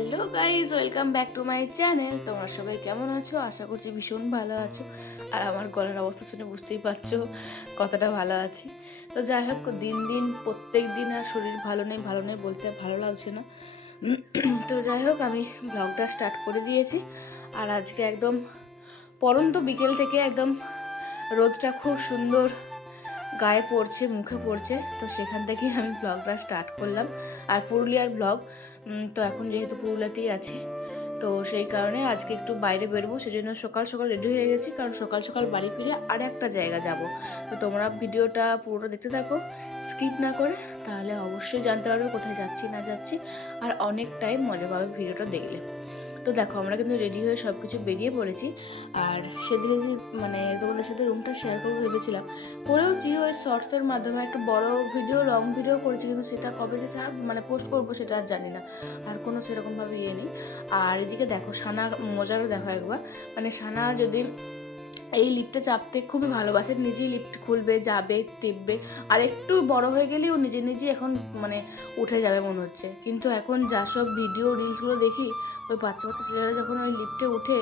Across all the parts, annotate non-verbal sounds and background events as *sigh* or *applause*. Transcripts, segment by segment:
Hello guys welcome back to my channel. তোমরা সবাই কেমন আছো? আশা করছি ভীষণ ভালো আছো। আর আমার গলার অবস্থা শুনে বুঝতেই পারছ কতটা ভালো আছি। তো যাই হোক, দিন দিন, প্রত্যেক দিন আর শরীর ভালো নেই ভালো নেই বলতে ভালো লাগছে না। তো যাই হোক, আমি ব্লগটা স্টার্ট করে দিয়েছি। আর আজকে একদম পরন্ত বিকেল থেকে একদম রোদটা খুব সুন্দর গায়ে পড়ছে, মুখে পড়ছে। তো সেখান থেকেই আমি ব্লগটা স্টার্ট করলাম। আর পুরুলিয়ার ব্লগ তো এখন যেহেতু পুরুলিয়াতেই আছি, তো সেই কারণে আজকে একটু বাইরে বেরোবো, সেজন্য সকাল সকাল রেডি হয়ে গেছি, কারণ সকাল সকাল বাড়ি ফিরে আর একটা জায়গা যাব। তো তোমরা ভিডিওটা পুরোটা দেখতে থাকো স্কিপ না করে, তাহলে অবশ্যই জানতে পারবে কোথায় যাচ্ছি না যাচ্ছি, আর অনেকটাই মজা পাবে ভিডিওটা দেখলে। তো দেখো, আমরা কিন্তু রেডি হয়ে সব কিছু বেরিয়ে পড়েছি। আর সেদিনে যে মানে তোমাদের সাথে রুমটা শেয়ার করব ভেবেছিলাম। করেওছি ওই শর্টসের মাধ্যমে একটা বড় ভিডিও লং ভিডিও করেছি, কিন্তু সেটা কবে যে ছাড়া মানে পোস্ট করব সেটা আর জানি না। আর কোনো সেরকমভাবে ইয়ে নেই। আর এদিকে দেখো, সানা মজারও দেখো একবার। মানে সানা যদি এই লিফটে চাপতে খুবই ভালোবাসে, নিজেই লিফট খুলবে, যাবে, টিপবে। আর একটু বড় হয়ে গেলেই ও নিজে নিজেই এখন মানে উঠে যাবে মনে হচ্ছে। কিন্তু এখন যা সব ভিডিও রিলসগুলো দেখি ওই বাচ্চা বাচ্চা ছেলেরা যখন ওই লিফটে উঠে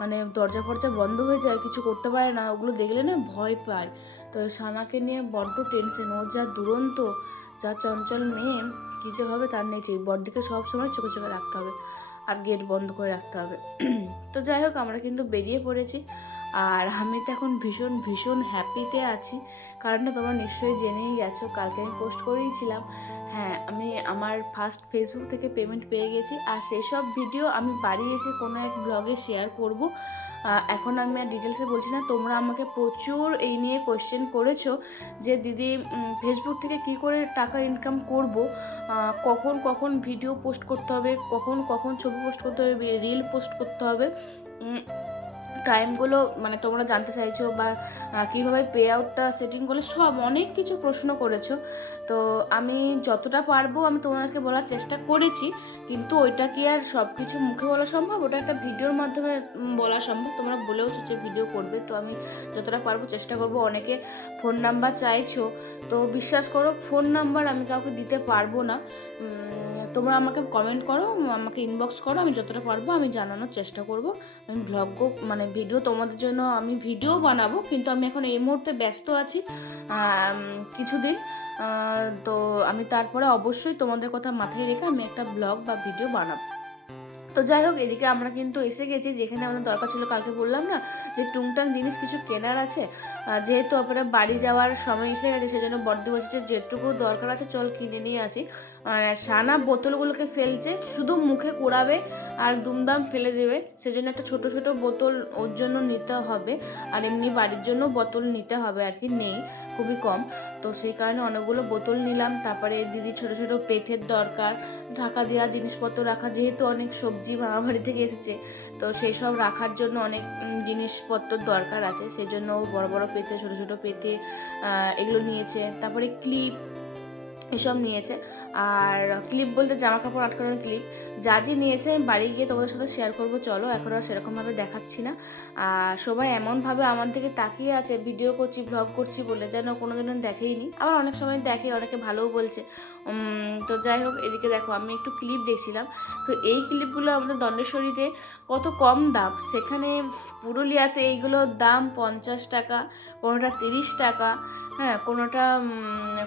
মানে দরজা ফরজা বন্ধ হয়ে যায়, কিছু করতে পারে না, ওগুলো দেখলে না ভয় পায়। তো সানাকে নিয়ে বড্ড টেনশন ও যা দুরন্ত, যা চঞ্চল মেয়ে, কী যে হবে তার নেই ঠিক। বড়দিকে সবসময় চোখে চোখে রাখতে হবে আর গেট বন্ধ করে রাখতে হবে। *clears throat* তো যাই হোক, আমরা কিন্তু বেরিয়ে পড়েছি। আর আমি তো এখন ভীষণ ভীষণ হ্যাপিতে আছি। কারণটা তোমরা নিশ্চয়ই জেনেই গেছো, কালকে আমি পোস্ট করেইছিলাম হ্যাঁ আমি আমার ফার্স্ট ফেসবুক থেকে পেমেন্ট পেয়ে গেছি। আর সেই সব ভিডিও আমি বাড়ি এসে কোনো এক ব্লগে শেয়ার করব। এখন আমি আর ডিটেলসে বলছি না, তোমরা আমাকে প্রচুর এই নিয়ে কোয়েশ্চেন করেছ যে, দিদি ফেসবুক থেকে কি করে টাকা ইনকাম করব? কখন কখন ভিডিও পোস্ট করতে হবে? কখন কখন ছবি পোস্ট করতে হবে? রিল পোস্ট করতে হবে? টাইমগুলো মানে তোমরা জানতে চাইছো বা কীভাবে পে আউটটা সেটিং করলে সব, অনেক কিছু প্রশ্ন করেছ। তো আমি যতটা পারব আমি তোমাদেরকে বলার চেষ্টা করেছি, কিন্তু ওইটা কি আর সব কিছু মুখে বলা সম্ভব? ওটা একটা ভিডিওর মাধ্যমে বলা সম্ভব। তোমরা বলেওছো যে ভিডিও করবে, তো আমি যতটা পারব চেষ্টা করব। অনেকে ফোন নাম্বার চাইছো, তো বিশ্বাস করো ফোন নাম্বার আমি কাউকে দিতে পারব না। তোমরা আমাকে কমেন্ট করো, আমাকে ইনবক্স করো, আমি যতটা পারব আমি জানানোর চেষ্টা করব। আমি ব্লগও মানে ভিডিও তোমাদের জন্য আমি ভিডিও বানাবো, কিন্তু আমি এখন এই মুহূর্তে ব্যস্ত আছি কিছুদিন। তো আমি তারপরে অবশ্যই তোমাদের কথা মাথায় রেখে আমি একটা ব্লগ বা ভিডিও বানাবো। তো যাই হোক, এদিকে আমরা কিন্তু এসে গেছি, যেখানে আমাদের দরকার ছিল কালকে বললাম না, যে টুংটাং জিনিস কিছু কেনার আছে। যেহেতু আপনারা বাড়ি যাওয়ার সময় এসে গেছে, সেজন্য বড্ডি বলছে যেটুকু দরকার আছে চল কিনে নিয়ে আসি। আর সানা বোতলগুলোকে ফেলছে, শুধু মুখে কোড়াবে আর দুমদাম ফেলে দেবে, সেজন্য একটা ছোট ছোট বোতল ওর জন্য নিতে হবে। আর এমনি বাড়ির জন্য বোতল নিতে হবে আর কি, নেই, খুবই কম। তো সেই কারণে অনেকগুলো বোতল নিলাম, তারপরে দিদি ছোট ছোট পেথের দরকার, ঢাকা দেওয়া জিনিসপত্র রাখা, যেহেতু অনেক সবজি মামা বাড়ি থেকে এসেছে। তো সেই সব রাখার জন্য অনেক জিনিসপত্র দরকার আছে। সেই জন্য বড় বড় পেতে, ছোট ছোট পেতে এগুলো নিয়েছে। তারপরে ক্লিপ এসব নিয়েছে। আর ক্লিপ বলতে জামা কাপড় আটকানোর ক্লিপ। যা যে নিয়েছে, আমি বাড়ি গিয়ে তোমাদের সাথে শেয়ার করব। চলো, এখন আর সেরকমভাবে দেখাচ্ছি না। আর সবাই এমনভাবে আমার দিকে তাকিয়ে আছে ভিডিও করছি ব্লগ করছি বলে যেন কোনো দিন দেখেইনি। আবার অনেক সময় দেখে, অনেকে ভালোও বলছে। তো যাই হোক, এদিকে দেখো, আমি একটু ক্লিপ দেখছিলাম। তো এই ক্লিপগুলো আমাদের দণ্ডেশ্বরীতে কত কম দাম? সেখানে পুরুলিয়াতে এইগুলোর দাম পঞ্চাশ টাকা, কোনোটা তিরিশ টাকা হ্যাঁ কোনোটা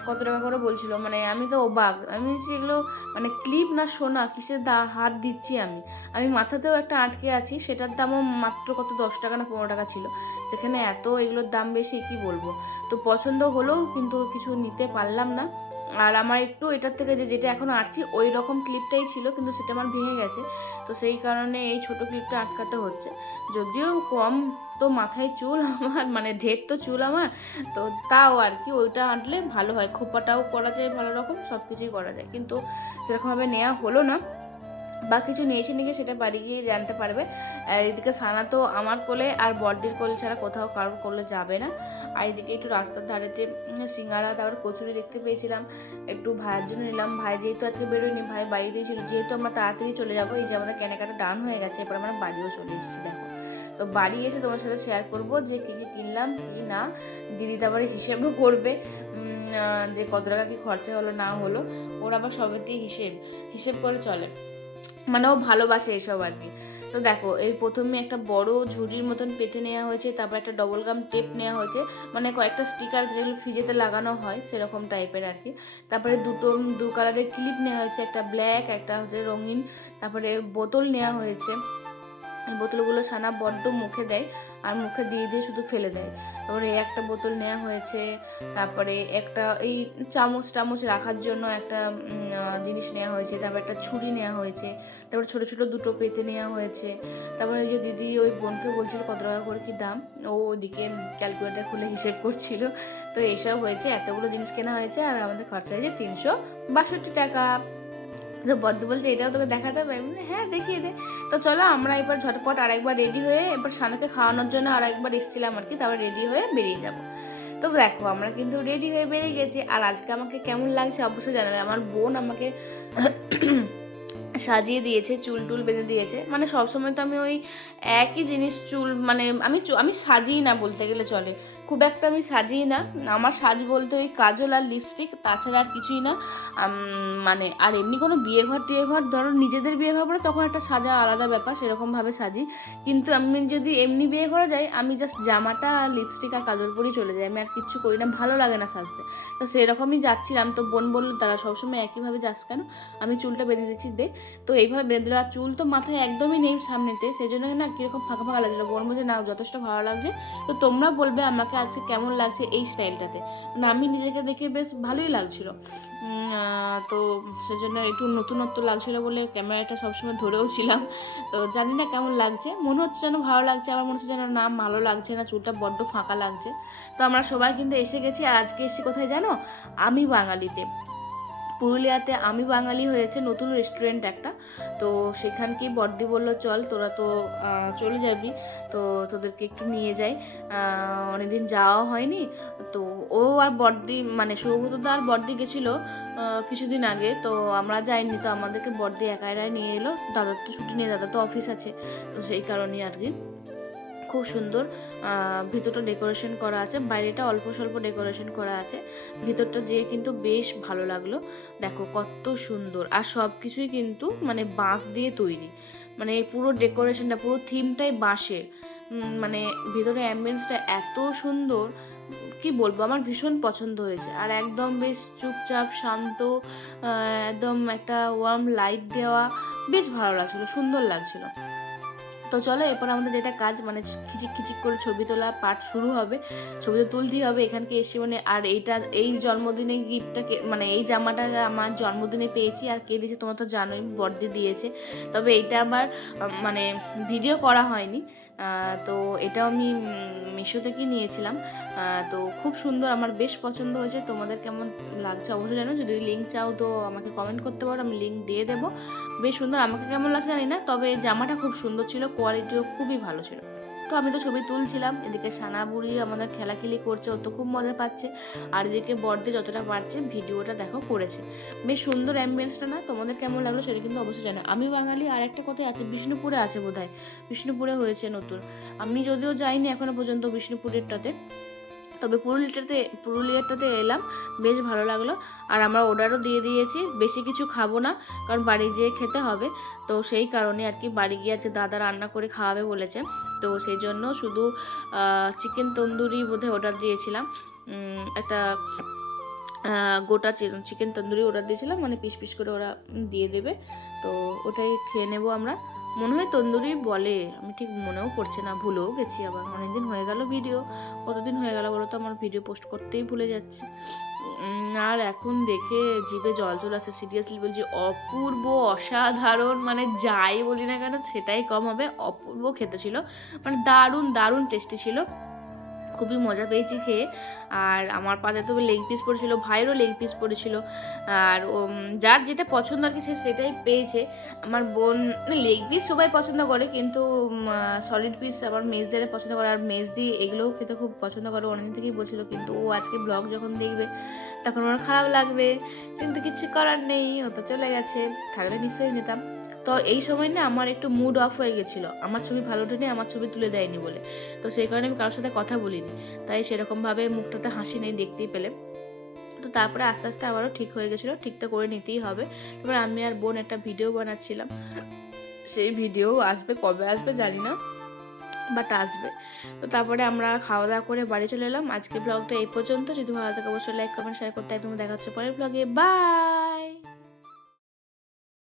কত টাকা করে বলছিল? মানে আমি তো অবাক। আমি এগুলো মানে ক্লিপ না সোনা, কিসের দা হাত দিচ্ছি আমি। আমি মাথাতেও একটা আটকে আছি, সেটার দামও মাত্র কত, দশ টাকা না পনেরো টাকা ছিল। সেখানে এত এগুলোর দাম বেশি, কি বলব? তো পছন্দ হলেও কিন্তু কিছু নিতে পারলাম না। আর আমার একটু এটার থেকে যে, যেটা এখন আটছি, ওই রকম ক্লিপটাই ছিল, কিন্তু সেটা আমার ভেঙে গেছে। তো সেই কারণে এই ছোট ক্লিপটা আটকাতে হচ্ছে। যদিও কম, তো মাথায় চুল আমার মানে ঢের তো চুল আমার। তো তাও আর কি, ওইটা আঁটলে ভালো হয়। খোপাটাও করা যায় ভালো রকম সব কিছুই করা যায়। কিন্তু সেরকমভাবে নেওয়া হলো না। বা কিছু নিয়েছে নাকি সেটা বাড়ি গিয়ে জানতে পারবে। আর এদিকে সানা তো আমার কোলে আর বডির কোলে ছাড়া কোথাও কারোর কোলে যাবে না। আর এদিকে একটু রাস্তার ধারেতে সিঙ্গারা, তারপর কচুরি দেখতে পেয়েছিলাম। একটু ভাইয়ের জন্য নিলাম। ভাই যেহেতু আজকে বেরোয়নি, ভাই বাড়িতেই ছিল যেহেতু আমরা তাড়াতাড়ি চলে যাব, এই যে আমাদের কেনাকাটা ডান হয়ে গেছে, এরপর আমরা বাড়িও চলে এসেছি, দেখো। তো বাড়ি এসে তোমার সাথে শেয়ার করব যে কী কী কিনলাম, কী না। দিদি তারপরে হিসেবও করবে যে কত টাকা কী খরচা হলো না হলো। ওরা আবার সবেতেই হিসেব হিসেব করে চলে। মানে ও ভালোবাসে এসব আর কি। তো দেখো, এই প্রথমে একটা বড় ঝুড়ির মতন পেতে নেওয়া হয়েছে, তারপর একটা ডবল গাম টেপ নেওয়া হয়েছে মানে কয়েকটা স্টিকার যেগুলো ফ্রিজেতে লাগানো হয়, সেরকম টাইপের আর কি। তারপরে দুটো, দু কালারের ক্লিপ নেওয়া হয়েছে, একটা ব্ল্যাক একটা হচ্ছে রঙিন, তারপরে বোতল নেওয়া হয়েছে। বোতলগুলো সানা বড্ড মুখে দেয়। আর মুখে দিয়ে দিয়ে শুধু ফেলে দেয়। তারপরে এই একটা বোতল নেওয়া হয়েছে, তারপরে একটা এই চামচ টামচ রাখার জন্য একটা জিনিস নেওয়া হয়েছে, তারপর একটা ছুরি নেওয়া হয়েছে, তারপরে ছোটো ছোটো দুটো পেতে নেওয়া হয়েছে। তারপরে যে দিদি ওই বোনকে বলছিল, কত টাকা করে কি দাম? ও ওদিকে ক্যালকুলেটার খুলে হিসেব করছিল। তো এইসব হয়েছে, এতগুলো জিনিস কেনা হয়েছে, আর আমাদের খরচা হয়েছে তিনশো বাষট্টি টাকা। তো বদ্দ বলছে, এটাও তোকে দেখাতে হবে? আমি হ্যাঁ দেখিয়ে দে। তো চলো আমরা এবার ঝটপট আরেকবার রেডি হয়ে এবার সানুকে খাওয়ানোর জন্য আরেকবার এসেছিলাম আর কি তারপর রেডি হয়ে বেরিয়ে যাব। তো দেখো, আমরা কিন্তু রেডি হয়ে বেরিয়ে গেছি। আর আজকে আমাকে কেমন লাগছে অবশ্যই জানাবে। আমার বোন আমাকে *coughs* সাজিয়ে দিয়েছে, চুল টুল বেঁধে দিয়েছে। মানে সবসময় তো আমি ওই একই জিনিস চুল মানে আমি আমি সাজিই না বলতে গেলে চলে। খুব একটা আমি সাজিই না। আমার সাজ বলতে ওই কাজল আর লিপস্টিক তাছাড়া আর কিছুই না। মানে আর এমনি কোনো বিয়ে ঘর টিয়ে ঘর ধরো নিজেদের বিয়ে ঘর পরে তখন একটা সাজা আলাদা ব্যাপার, সেরকমভাবে সাজি। কিন্তু আমি যদি এমনি বিয়ে ঘরে যাই, আমি জাস্ট জামাটা আর লিপস্টিক আর কাজল পরেই চলে যাই। আমি আর কিচ্ছু করি না, ভালো লাগে না সাজতে। তো সেরকমই যাচ্ছিলাম। তো বোন বলল, তারা সবসময় একইভাবে যাস কেন? আমি চুলটা বেঁধে দিচ্ছি, দে। তো এইভাবে বেঁধে আর চুল তো মাথায় একদমই নেই সামনেতে, সেই জন্য না কীরকম ফাঁকা ফাঁকা লাগছিল। বোন বলছে, না, যথেষ্ট ভালো লাগছে। তো তোমরা বলবে আমাকে আজকে কেমন লাগছে এই স্টাইলটাতে। মানে আমি নিজেকে দেখে বেশ ভালোই লাগছিল। তো সেজন্য একটু নতুনত্ব লাগছিল বলে ক্যামেরাটা সবসময় ধরেও ছিলাম। তো জানি না কেমন লাগছে। মনে হচ্ছে যেন ভালো লাগছে আমার মনে হচ্ছে যেন না, ভালো লাগছে না, চুলটা বড্ড ফাঁকা লাগছে। তো আমরা সবাই কিন্তু এসে গেছি। আর আজকে এসে কোথায় জানো? আমি বাঙালিতে। পুরুলিয়াতে আমি বাঙালি হয়েছে, নতুন রেস্টুরেন্ট একটা। তো সেখানকেই বর্দি বলল, চল, তোরা তো চলে যাবি। তো তোদেরকে একটু নিয়ে যাই। অনেকদিন যাওয়া হয়নি। তো ও আর বর্দি মানে সৌগতদা আর বর্দি গেছিল কিছুদিন আগে। তো আমরা যাইনি, তো আমাদেরকে বর্দি একা একাই নিয়ে এলো। দাদার তো ছুটি নিয়ে দাদা তো অফিস আছে। তো সেই কারণেই আর কি। খুব সুন্দর ভিতরটা ডেকোরেশন করা আছে, বাইরেটা অল্প স্বল্প ডেকোরেশন করা আছে। ভিতরটা যেয়ে কিন্তু বেশ ভালো লাগল। দেখো কত সুন্দর। আর সব কিছুই কিন্তু মানে বাঁশ দিয়ে তৈরি। মানে পুরো ডেকোরেশনটা, পুরো থিমটাই বাঁশের। মানে ভিতরে অ্যাম্বিয়েন্সটা এত সুন্দর, কি বলব? আমার ভীষণ পছন্দ হয়েছে। আর একদম বেশ চুপচাপ, শান্ত একদম একটা ওয়ার্ম লাইট দেওয়া, বেশ ভালো লাগছিল, সুন্দর লাগছিল। তো চলো, এরপর আমাদের যেটা কাজ মানে খিচিক খিচিক করে ছবি তোলা পাঠ শুরু হবে। ছবি তো তুলতেই হবে, এখানকে এসে মানে আর এইটা এই জন্মদিনে গিফটটাকে মানে এই জামাটা আমার জন্মদিনে পেয়েছি, আর কে দিয়েছে তোমরা তো জানোই বর্দি দিয়েছে। তবে এইটা আবার মানে ভিডিও করা হয়নি। তো এটাও আমি মিশো থেকেই নিয়েছিলাম তো খুব সুন্দর, আমার বেশ পছন্দ হয়েছে। তোমাদের কেমন লাগছে অবশ্যই জানো। যদি লিঙ্ক চাও তো আমাকে কমেন্ট করতে পারো, আমি লিঙ্ক দিয়ে দেবো। বেশ সুন্দর, আমাকে কেমন লাগছে জানি না, তবে জামাটা খুব সুন্দর ছিল কোয়ালিটিও খুবই ভালো ছিল। তো আমি তো ছবি তুলছিলাম। এদিকে সানা বুড়ি আমাদের খেলাখেলি করছে, ও তো খুব মজা পাচ্ছে। আর এদিকে বর্দে যতটা পারছে ভিডিওটা দেখো করেছে। বেশ সুন্দর অ্যাম্বিয়েন্সটা না? তোমাদের কেমন লাগল সেটা কিন্তু অবশ্যই জানো। আমি বাঙালি, আর একটা কথাই আছে, বিষ্ণুপুরে আছে বোধ হয় বিষ্ণুপুরে হয়েছে নতুন। আমি যদিও যাইনি এখনও পর্যন্ত বিষ্ণুপুরেরটাতে। তবে পুরুলিয়াটাতে পুরুলিয়াটাতে এলাম, বেশ ভালো লাগল। আর আমরা অর্ডারও দিয়ে দিয়েছি, বেশি কিছু খাব না, কারণ বাড়ি যেয়ে খেতে হবে। তো সেই কারণে আর কি বাড়ি গিয়ে আছে দাদা রান্না করে খাওয়াবে বলেছে। তো সেই জন্য শুধু চিকেন তন্দুরি বোধহয় অর্ডার দিয়েছিলাম। একটা গোটা চিকেন তন্দুরি অর্ডার দিয়েছিলাম মানে পিস পিস করে ওরা দিয়ে দেবে। তো ওটাই খেয়ে নেব আমরা। মনে হয় তন্দুরি বলে, আমি ঠিক মনেও পড়ছে না, ভুলেও গেছি আবার, অনেকদিন হয়ে গেল ভিডিও কতদিন হয়ে গেল বলো তো, আমার ভিডিও পোস্ট করতেই ভুলে যাচ্ছি। আর এখন দেখে জিভে জল চলে আসে সিরিয়াসলি বলছি, অপূর্ব, অসাধারণ মানে যাই বলি না কেন, সেটাই কম হবে, অপূর্ব খেতে ছিল মানে দারুণ দারুণ টেস্টি ছিল। খুবই মজা পেয়েছি খেয়ে। আর আমার পাতে তো লেগ পিস পড়েছিল, ভাইয়েরও লেগ পিস পড়েছিল। আর যার যেটা পছন্দ আর কি সে সেটাই পেয়েছে। আমার বোন লেগ পিস সবাই পছন্দ করে, কিন্তু সলিড পিস আবার মেজদের পছন্দ করে। আর মেজদি এগুলোও খেতে খুব পছন্দ করে, অনেকদিন থেকেই বলছিল। কিন্তু ও আজকে ব্লগ যখন দেখবে, তখন ওর খারাপ লাগবে। কিন্তু কিছু করার নেই, ও তো চলে গেছে। থাকলে নিশ্চয়ই নিতাম। তো এই সময় না আমার একটু মুড অফ হয়ে গেছিল। আমার ছবি ভালো ওঠেনি, আমার ছবি তুলে দেয়নি বলে। তো সেই কারণে আমি কারোর সাথে কথা বলিনি। তাই সেরকমভাবে মুখটাতে হাসি নেই দেখতেই পেলে। তো তারপরে আস্তে আস্তে আবারও ঠিক হয়ে গেছিল। ঠিকটা করে নিতেই হবে। তারপরে আমি আর বোন একটা ভিডিও বানাচ্ছিলাম। সেই ভিডিও আসবে, কবে আসবে জানি না বাট আসবে। তো তারপরে আমরা খাওয়া দাওয়া করে বাড়ি চলে এলাম। আজকে ব্লগটা এই পর্যন্ত। যদি ভালো থাকে অবশ্যই লাইক কমেন্ট শেয়ার করতে একদম দেখা হচ্ছে পরের ব্লগে বাই